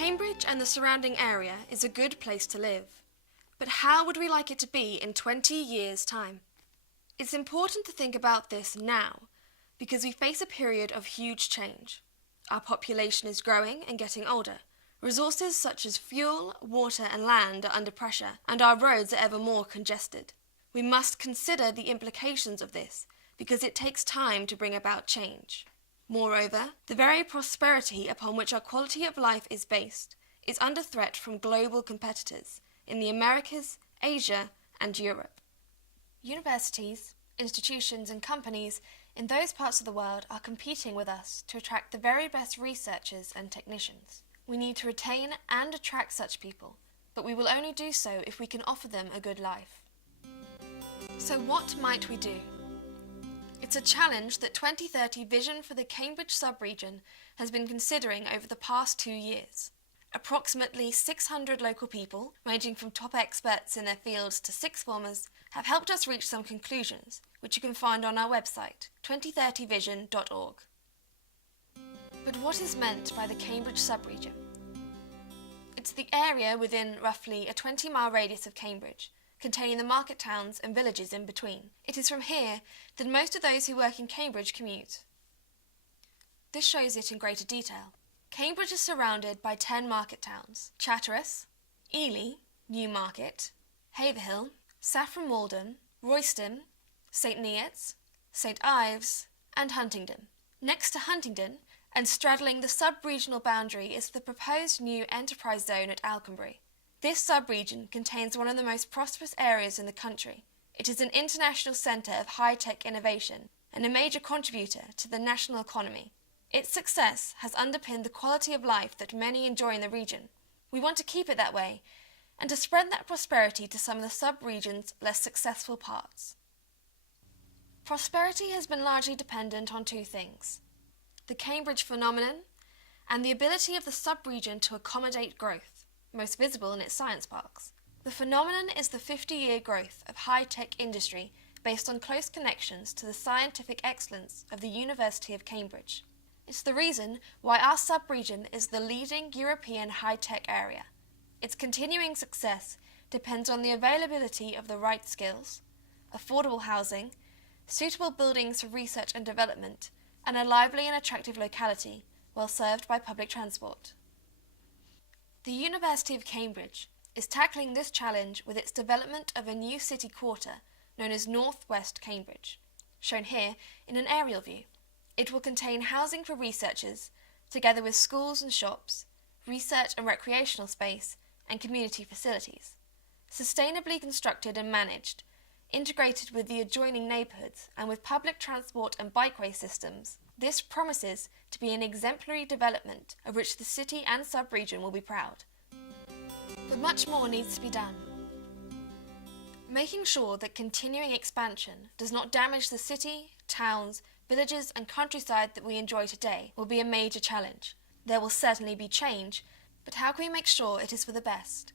Cambridge and the surrounding area is a good place to live. But how would we like it to be in 20 years' time? It's important to think about this now, because we face a period of huge change. Our population is growing and getting older. Resources such as fuel, water and land are under pressure, and our roads are ever more congested. We must consider the implications of this, because it takes time to bring about change. Moreover, the very prosperity upon which our quality of life is based is under threat from global competitors in the Americas, Asia, and Europe. Universities, institutions, and companies in those parts of the world are competing with us to attract the very best researchers and technicians. We need to retain and attract such people, but we will only do so if we can offer them a good life. So what might we do? It's a challenge that 2030 Vision for the Cambridge sub-region has been considering over the past 2 years. Approximately 600 local people, ranging from top experts in their fields to sixth formers, have helped us reach some conclusions, which you can find on our website, 2030vision.org. But what is meant by the Cambridge sub-region? It's the area within roughly a 20-mile radius of Cambridge, containing the market towns and villages in between. It is from here that most of those who work in Cambridge commute. This shows it in greater detail. Cambridge is surrounded by 10 market towns: Chatteris, Ely, Newmarket, Haverhill, Saffron Walden, Royston, St Neots, St Ives, and Huntingdon. Next to Huntingdon, and straddling the sub-regional boundary, is the proposed new enterprise zone at Alconbury. This sub-region contains one of the most prosperous areas in the country. It is an international centre of high-tech innovation and a major contributor to the national economy. Its success has underpinned the quality of life that many enjoy in the region. We want to keep it that way and to spread that prosperity to some of the sub-region's less successful parts. Prosperity has been largely dependent on two things: the Cambridge phenomenon and the ability of the sub-region to accommodate growth, most visible in its science parks. The phenomenon is the 50-year growth of high-tech industry based on close connections to the scientific excellence of the University of Cambridge. It's the reason why our sub-region is the leading European high-tech area. Its continuing success depends on the availability of the right skills, affordable housing, suitable buildings for research and development, and a lively and attractive locality, well served by public transport. The University of Cambridge is tackling this challenge with its development of a new city quarter known as North West Cambridge, shown here in an aerial view. It will contain housing for researchers, together with schools and shops, research and recreational space, and community facilities. Sustainably constructed and managed, integrated with the adjoining neighbourhoods and with public transport and bikeway systems, this promises to be an exemplary development of which the city and sub-region will be proud. But much more needs to be done. Making sure that continuing expansion does not damage the city, towns, villages and countryside that we enjoy today will be a major challenge. There will certainly be change, but how can we make sure it is for the best?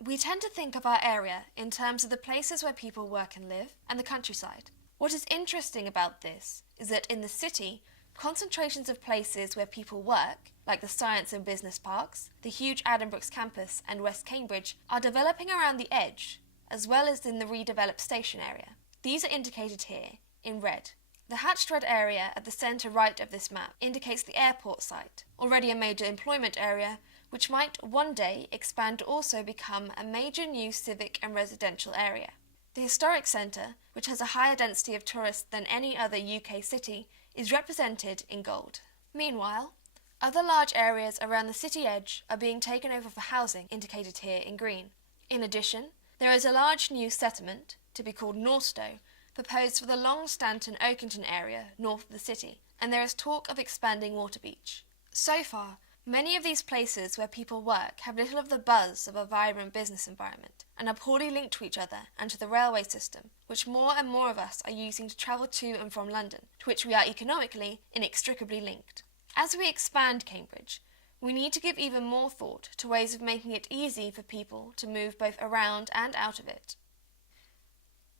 We tend to think of our area in terms of the places where people work and live, and the countryside. What is interesting about this is that in the city, concentrations of places where people work, like the Science and Business Parks, the huge Addenbrooke's campus and West Cambridge, are developing around the edge, as well as in the redeveloped station area. These are indicated here in red. The hatched red area at the centre right of this map indicates the airport site, already a major employment area, which might one day expand to also become a major new civic and residential area. The historic centre, which has a higher density of tourists than any other UK city, is represented in gold. Meanwhile, other large areas around the city edge are being taken over for housing, indicated here in green. In addition, there is a large new settlement, to be called Northstowe, proposed for the Long Stanton Oakington area north of the city, and there is talk of expanding Waterbeach. So far, many of these places where people work have little of the buzz of a vibrant business environment, and are poorly linked to each other and to the railway system, which more and more of us are using to travel to and from London, to which we are economically inextricably linked. As we expand Cambridge, we need to give even more thought to ways of making it easy for people to move both around and out of it.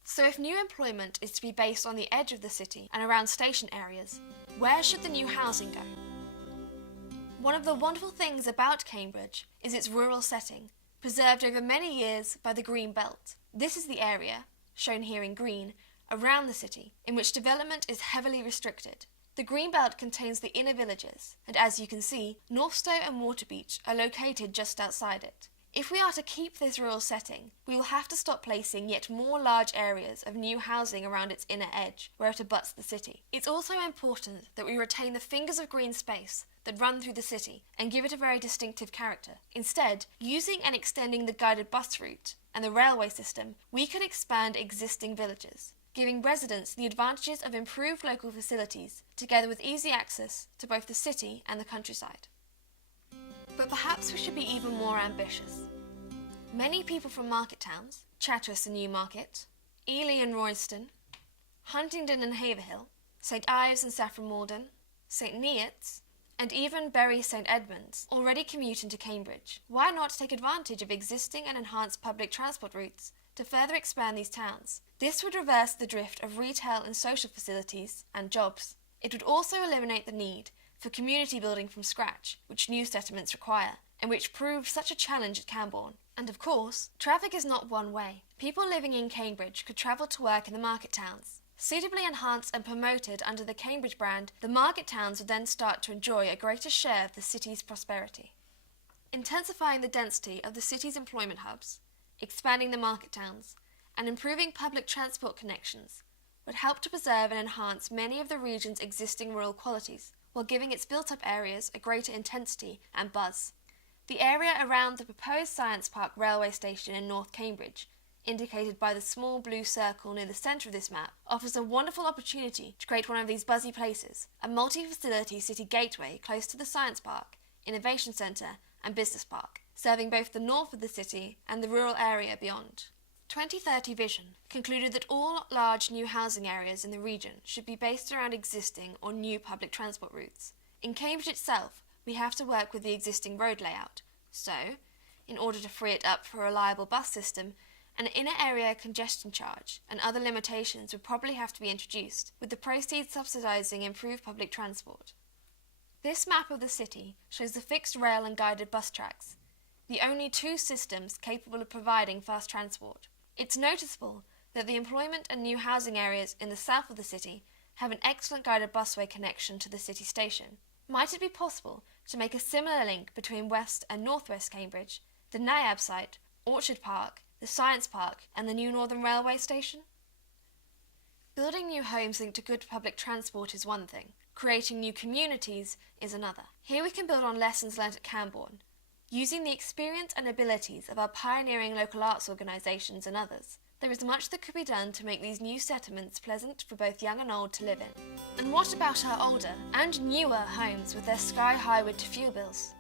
So if new employment is to be based on the edge of the city and around station areas, where should the new housing go? One of the wonderful things about Cambridge is its rural setting, preserved over many years by the Green Belt. This is the area, shown here in green, around the city, in which development is heavily restricted. The Green Belt contains the inner villages, and as you can see, Northstowe and Waterbeach are located just outside it. If we are to keep this rural setting, we will have to stop placing yet more large areas of new housing around its inner edge, where it abuts the city. It's also important that we retain the fingers of green space that run through the city and give it a very distinctive character. Instead, using and extending the guided bus route and the railway system, we can expand existing villages, giving residents the advantages of improved local facilities, together with easy access to both the city and the countryside. But perhaps we should be even more ambitious. Many people from market towns, Chatteris and Newmarket, Ely and Royston, Huntingdon and Haverhill, St Ives and Saffron Walden, St Neots, and even Bury St Edmunds already commute into Cambridge. Why not take advantage of existing and enhanced public transport routes to further expand these towns? This would reverse the drift of retail and social facilities and jobs. It would also eliminate the need for community building from scratch, which new settlements require, and which proved such a challenge at Camborne. And of course, traffic is not one way. People living in Cambridge could travel to work in the market towns. Suitably enhanced and promoted under the Cambridge brand, the market towns would then start to enjoy a greater share of the city's prosperity. Intensifying the density of the city's employment hubs, expanding the market towns, and improving public transport connections would help to preserve and enhance many of the region's existing rural qualities, while giving its built-up areas a greater intensity and buzz. The area around the proposed Science Park railway station in North Cambridge, indicated by the small blue circle near the centre of this map, offers a wonderful opportunity to create one of these buzzy places, a multi-facility city gateway close to the Science Park, Innovation Centre and Business Park, serving both the north of the city and the rural area beyond. 2030 Vision concluded that all large new housing areas in the region should be based around existing or new public transport routes. In Cambridge itself, we have to work with the existing road layout, so, in order to free it up for a reliable bus system, an inner area congestion charge and other limitations would probably have to be introduced, with the proceeds subsidising improved public transport. This map of the city shows the fixed rail and guided bus tracks, the only two systems capable of providing fast transport. It's noticeable that the employment and new housing areas in the south of the city have an excellent guided busway connection to the city station. Might it be possible to make a similar link between West and North West Cambridge, the NIAB site, Orchard Park, the Science Park and the new Northern Railway station? Building new homes linked to good public transport is one thing. Creating new communities is another. Here we can build on lessons learnt at Camborne, using the experience and abilities of our pioneering local arts organisations and others. There is much that could be done to make these new settlements pleasant for both young and old to live in. And what about our older and newer homes with their sky-high wood-to-fuel bills?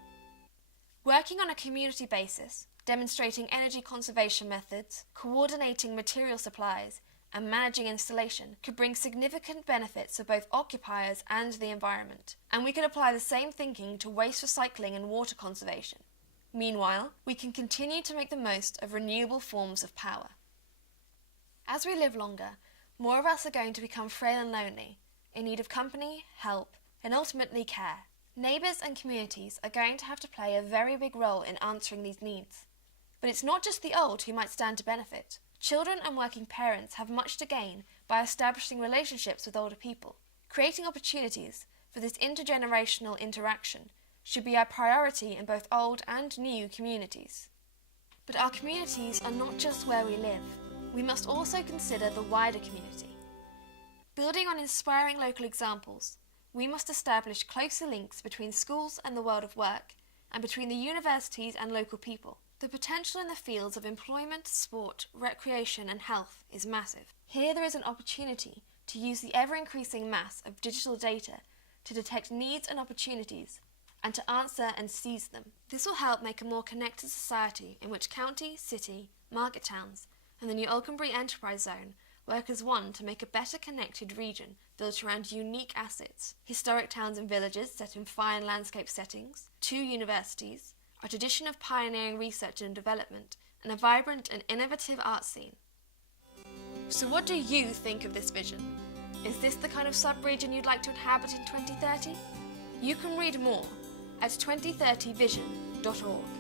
Working on a community basis, demonstrating energy conservation methods, coordinating material supplies, and managing installation could bring significant benefits for both occupiers and the environment. And we could apply the same thinking to waste recycling and water conservation. Meanwhile, we can continue to make the most of renewable forms of power. As we live longer, more of us are going to become frail and lonely, in need of company, help, and ultimately care. Neighbours and communities are going to have to play a very big role in answering these needs. But it's not just the old who might stand to benefit. Children and working parents have much to gain by establishing relationships with older people. Creating opportunities for this intergenerational interaction should be our priority in both old and new communities. But our communities are not just where we live. We must also consider the wider community. Building on inspiring local examples, we must establish closer links between schools and the world of work, and between the universities and local people. The potential in the fields of employment, sport, recreation and health is massive. Here there is an opportunity to use the ever-increasing mass of digital data to detect needs and opportunities, and to answer and seize them. This will help make a more connected society in which county, city, market towns, and the new Alconbury Enterprise Zone work as one to make a better connected region built around unique assets, historic towns and villages set in fine landscape settings, 2 universities, a tradition of pioneering research and development, and a vibrant and innovative art scene. So what do you think of this vision? Is this the kind of sub-region you'd like to inhabit in 2030? You can read more at 2030vision.org.